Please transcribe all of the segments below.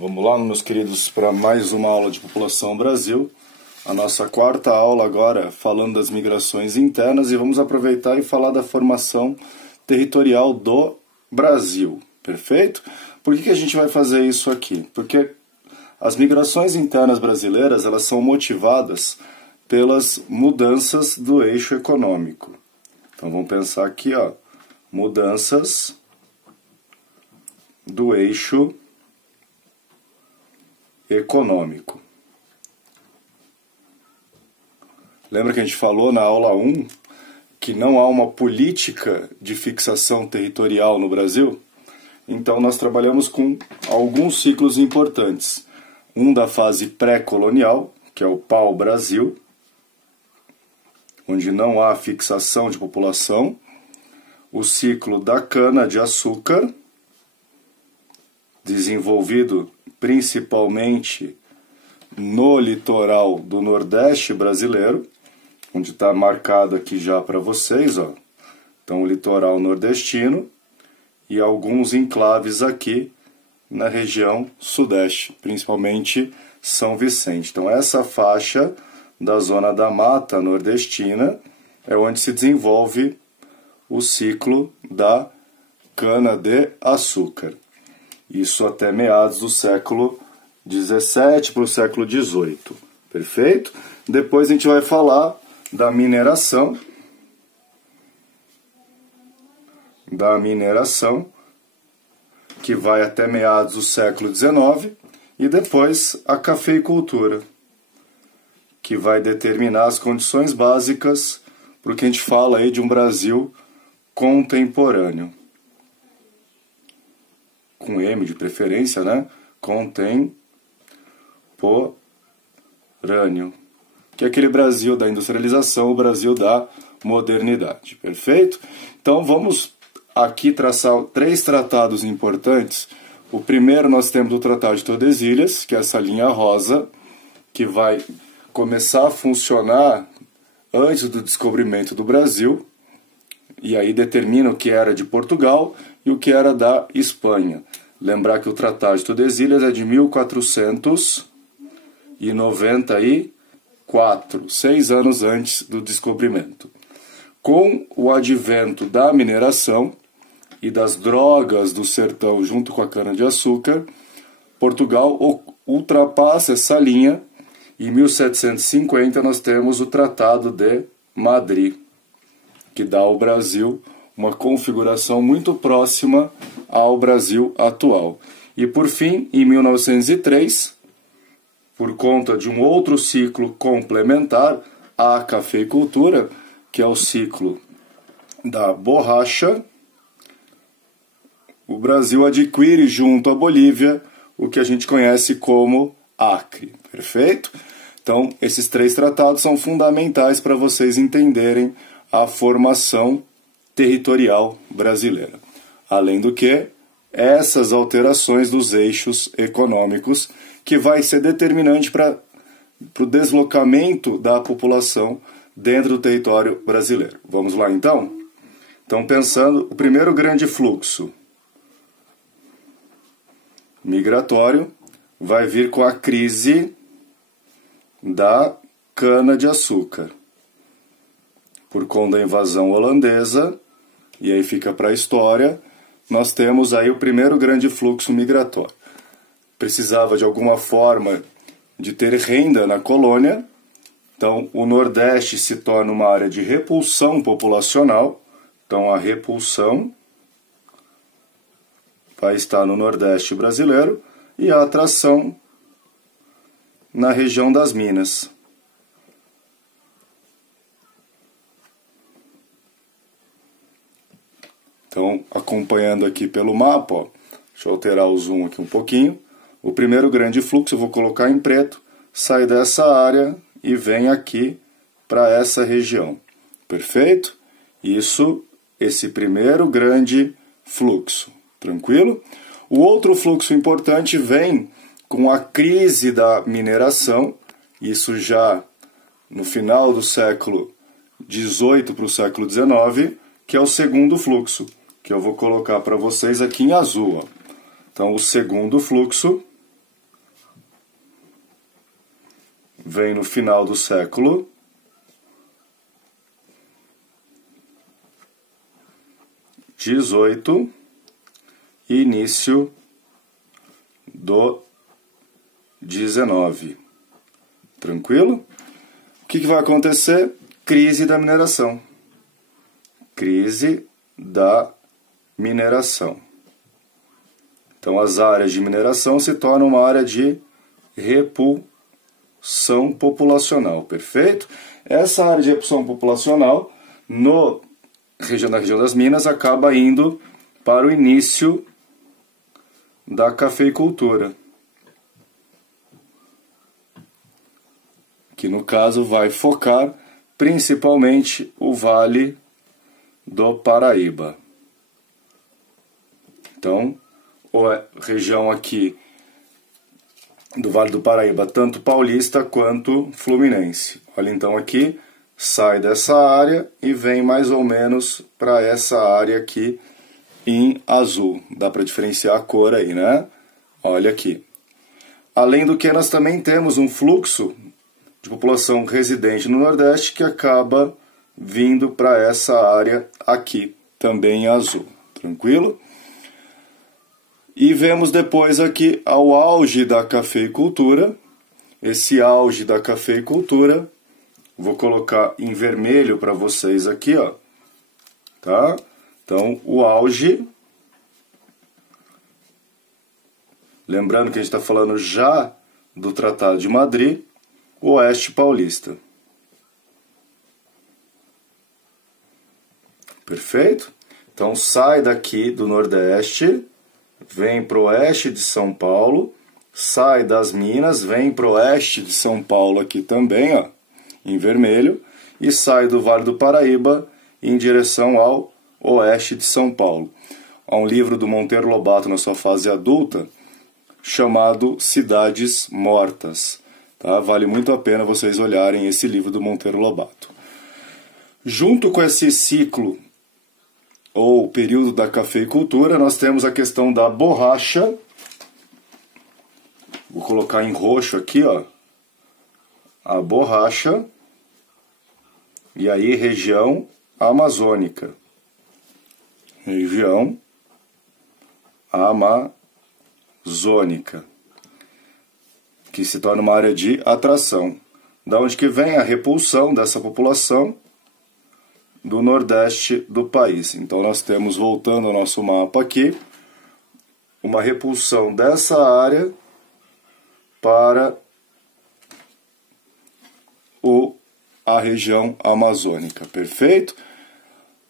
Vamos lá, meus queridos, para mais uma aula de População Brasil. A nossa quarta aula agora falando das migrações internas e vamos aproveitar e falar da formação territorial do Brasil, perfeito? Por que a gente vai fazer isso aqui? Porque as migrações internas brasileiras, elas são motivadas pelas mudanças do eixo econômico. Então vamos pensar aqui, ó, mudanças do eixo econômico. Lembra que a gente falou na aula 1 que não há uma política de fixação territorial no Brasil? Então nós trabalhamos com alguns ciclos importantes. Um da fase pré-colonial, que é o pau-brasil, onde não há fixação de população. O ciclo da cana-de-açúcar, desenvolvido principalmente no litoral do Nordeste brasileiro, onde está marcado aqui já para vocês, ó. Então, o litoral nordestino e alguns enclaves aqui na região sudeste, principalmente São Vicente. Então, essa faixa da zona da mata nordestina é onde se desenvolve o ciclo da cana-de-açúcar. Isso até meados do século XVII para o século XVIII. Perfeito? Depois a gente vai falar da mineração. Que vai até meados do século XIX. E depois a cafeicultura, que vai determinar as condições básicas para o que a gente fala aí de um Brasil contemporâneo. Com M de preferência, né? Contemporâneo. Que é aquele Brasil da industrialização, o Brasil da modernidade. Perfeito? Então vamos aqui traçar 3 tratados importantes. O primeiro nós temos o Tratado de Tordesilhas, que é essa linha rosa, que vai começar a funcionar antes do descobrimento do Brasil, e aí determina o que era de Portugal e o que era da Espanha. Lembrar que o Tratado de Tordesilhas é de 1494, 6 anos antes do descobrimento. Com o advento da mineração e das drogas do sertão junto com a cana-de-açúcar, Portugal ultrapassa essa linha e em 1750 nós temos o Tratado de Madrid, que dá ao Brasil uma configuração muito próxima ao Brasil atual. E por fim, em 1903, por conta de um outro ciclo complementar à cafeicultura, que é o ciclo da borracha, o Brasil adquire junto à Bolívia o que a gente conhece como Acre. Perfeito? Então, esses 3 tratados são fundamentais para vocês entenderem a formação territorial brasileira. Além do que, essas alterações dos eixos econômicos que vai ser determinante para o deslocamento da população dentro do território brasileiro. Vamos lá então? Então, pensando, o primeiro grande fluxo migratório vai vir com a crise da cana-de-açúcar, por conta da invasão holandesa, e aí fica para a história, nós temos aí o primeiro grande fluxo migratório. Precisava de alguma forma de ter renda na colônia, então o Nordeste se torna uma área de repulsão populacional, então a repulsão vai estar no Nordeste brasileiro e a atração na região das Minas. Então, acompanhando aqui pelo mapa, ó, deixa eu alterar o zoom aqui um pouquinho. O primeiro grande fluxo, eu vou colocar em preto, sai dessa área e vem aqui para essa região. Perfeito? Isso, esse primeiro grande fluxo. Tranquilo? O outro fluxo importante vem com a crise da mineração, isso já no final do século XVIII para o século XIX, que é o segundo fluxo, que eu vou colocar para vocês aqui em azul. Ó. Então, o segundo fluxo vem no final do século XVIII e início do XIX. Tranquilo? O que vai acontecer? Crise da mineração. Crise da mineração. Então, as áreas de mineração se tornam uma área de repulsão populacional, perfeito? Essa área de repulsão populacional, na região das Minas, acaba indo para o início da cafeicultura, que no caso vai focar principalmente o Vale do Paraíba. Então, a região aqui do Vale do Paraíba, tanto paulista quanto fluminense. Olha, então aqui sai dessa área e vem mais ou menos para essa área aqui em azul. Dá para diferenciar a cor aí, né? Olha aqui. Além do que, nós também temos um fluxo de população residente no Nordeste que acaba vindo para essa área aqui, também em azul. Tranquilo? E vemos depois aqui ao auge da cafeicultura. Esse auge da cafeicultura, vou colocar em vermelho para vocês aqui, ó. Tá? Então, o auge, lembrando que a gente está falando já do Tratado de Madrid, o Oeste Paulista. Perfeito? Então, sai daqui do Nordeste, vem para o oeste de São Paulo, sai das Minas, vem para o oeste de São Paulo aqui também, ó, em vermelho, e sai do Vale do Paraíba em direção ao oeste de São Paulo. Há um livro do Monteiro Lobato na sua fase adulta, chamado Cidades Mortas. Tá? Vale muito a pena vocês olharem esse livro do Monteiro Lobato. Junto com esse ciclo, ou período da cafeicultura, nós temos a questão da borracha. Vou colocar em roxo aqui, ó, a borracha, e aí região amazônica. Região amazônica, que se torna uma área de atração. Da onde que vem a repulsão dessa população? Do Nordeste do país. Então nós temos, voltando ao nosso mapa aqui, uma repulsão dessa área para a região amazônica. Perfeito?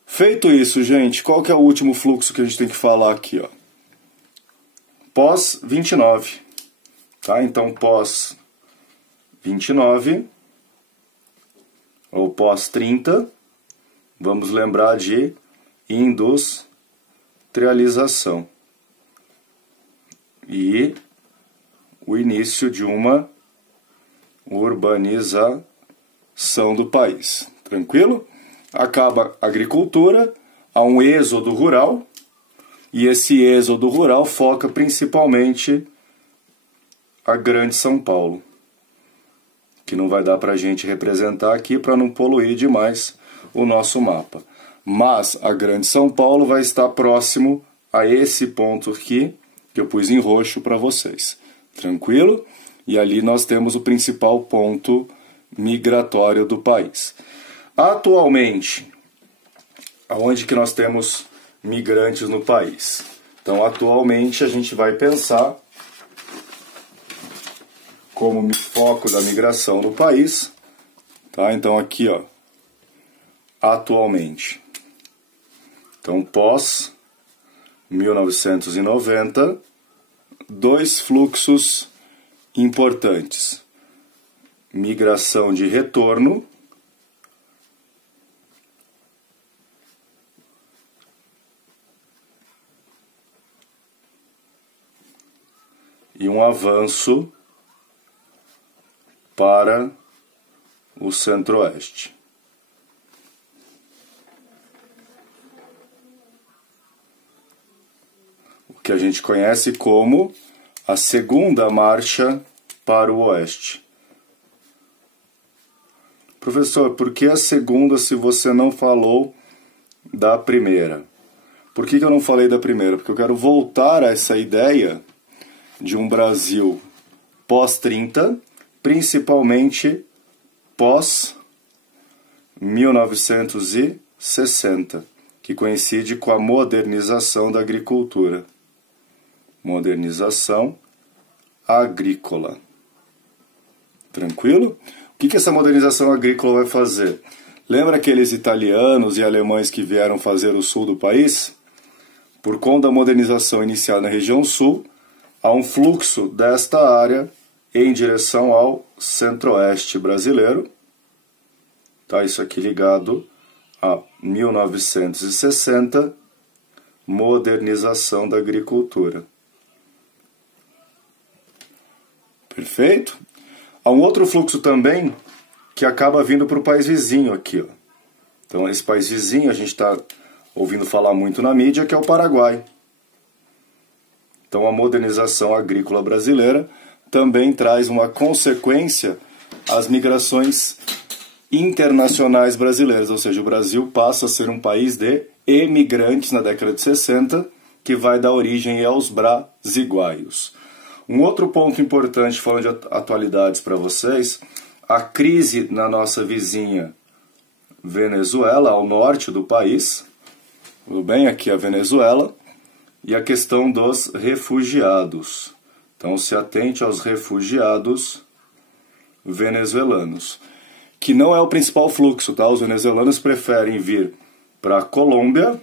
Feito isso, gente, qual que é o último fluxo que a gente tem que falar aqui, ó? Pós 29. Tá? Então, pós 29 ou pós 30, vamos lembrar de industrialização e o início de uma urbanização do país. Tranquilo? Acaba a agricultura, há um êxodo rural, e esse êxodo rural foca principalmente a Grande São Paulo, que não vai dar para a gente representar aqui para não poluir demais o nosso mapa. Mas a Grande São Paulo vai estar próximo a esse ponto aqui, que eu pus em roxo para vocês. Tranquilo? E ali nós temos o principal ponto migratório do país. Atualmente, aonde que nós temos migrantes no país? Então, atualmente, a gente vai pensar como foco da migração no país, tá? Então, aqui, ó, atualmente. Então, pós 1990, dois fluxos importantes: migração de retorno e um avanço para o Centro-Oeste. O que a gente conhece como a segunda marcha para o Oeste. Professor, por que a segunda se você não falou da primeira? Por que eu não falei da primeira? Porque eu quero voltar a essa ideia de um Brasil pós-30, principalmente pós-1960, que coincide com a modernização da agricultura. Modernização agrícola. Tranquilo? O que essa modernização agrícola vai fazer? Lembra aqueles italianos e alemães que vieram fazer o sul do país? Por conta da modernização iniciada na região sul, há um fluxo desta área em direção ao centro-oeste brasileiro. Tá, isso aqui ligado a 1960, modernização da agricultura. Perfeito? Há um outro fluxo também que acaba vindo para o país vizinho aqui. Ó. Então, esse país vizinho, a gente está ouvindo falar muito na mídia, que é o Paraguai. Então, a modernização agrícola brasileira também traz uma consequência às migrações internacionais brasileiras, ou seja, o Brasil passa a ser um país de emigrantes na década de 60, que vai dar origem aos brasiguaios. Um outro ponto importante, falando de atualidades para vocês, a crise na nossa vizinha Venezuela, ao norte do país, tudo bem? Aqui é a Venezuela, e a questão dos refugiados. Então, se atente aos refugiados venezuelanos, que não é o principal fluxo, tá? Os venezuelanos preferem vir para a Colômbia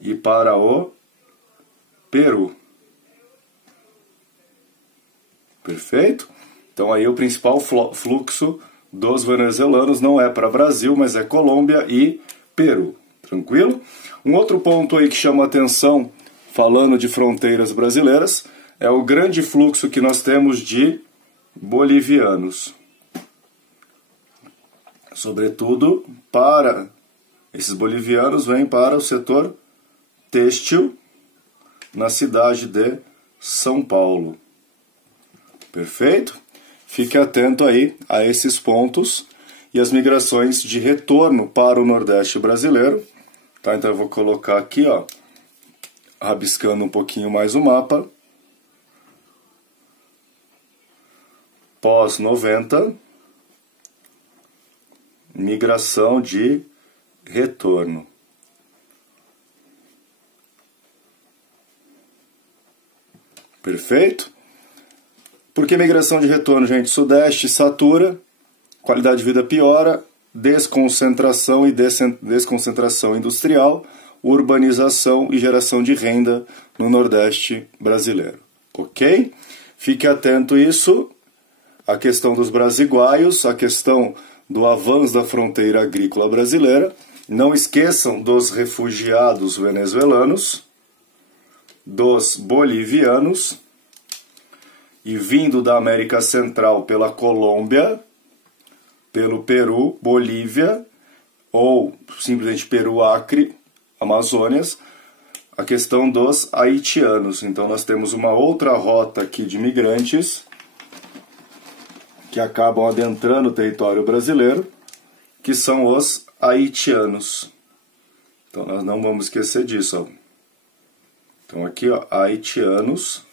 e para o Peru. Perfeito? Então aí o principal fluxo dos venezuelanos não é para Brasil, mas é Colômbia e Peru. Tranquilo? Um outro ponto aí que chama a atenção, falando de fronteiras brasileiras, é o grande fluxo que nós temos de bolivianos. Sobretudo para esses bolivianos vêm para o setor têxtil na cidade de São Paulo. Perfeito? Fique atento aí a esses pontos e as migrações de retorno para o Nordeste brasileiro. Tá? Então eu vou colocar aqui, ó, rabiscando um pouquinho mais o mapa. Pós-90, migração de retorno. Perfeito? Por que migração de retorno, gente? Sudeste satura, qualidade de vida piora, desconcentração e desconcentração industrial, urbanização e geração de renda no Nordeste brasileiro. Ok? Fique atento a isso. A questão dos brasiguaios, a questão do avanço da fronteira agrícola brasileira. Não esqueçam dos refugiados venezuelanos, dos bolivianos, e vindo da América Central pela Colômbia, pelo Peru, Bolívia, ou simplesmente Peru, Acre, Amazônias, a questão dos haitianos. Então nós temos uma outra rota aqui de migrantes que acabam adentrando o território brasileiro, que são os haitianos. Então nós não vamos esquecer disso. Ó. Então aqui, ó, haitianos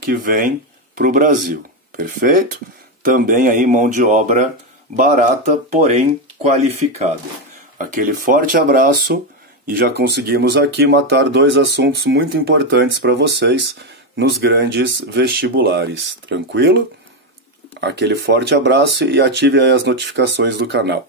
que vêm para o Brasil. Perfeito? Também aí mão de obra barata, porém qualificada. Aquele forte abraço e já conseguimos aqui matar 2 assuntos muito importantes para vocês nos grandes vestibulares. Tranquilo? Aquele forte abraço e ative aí as notificações do canal.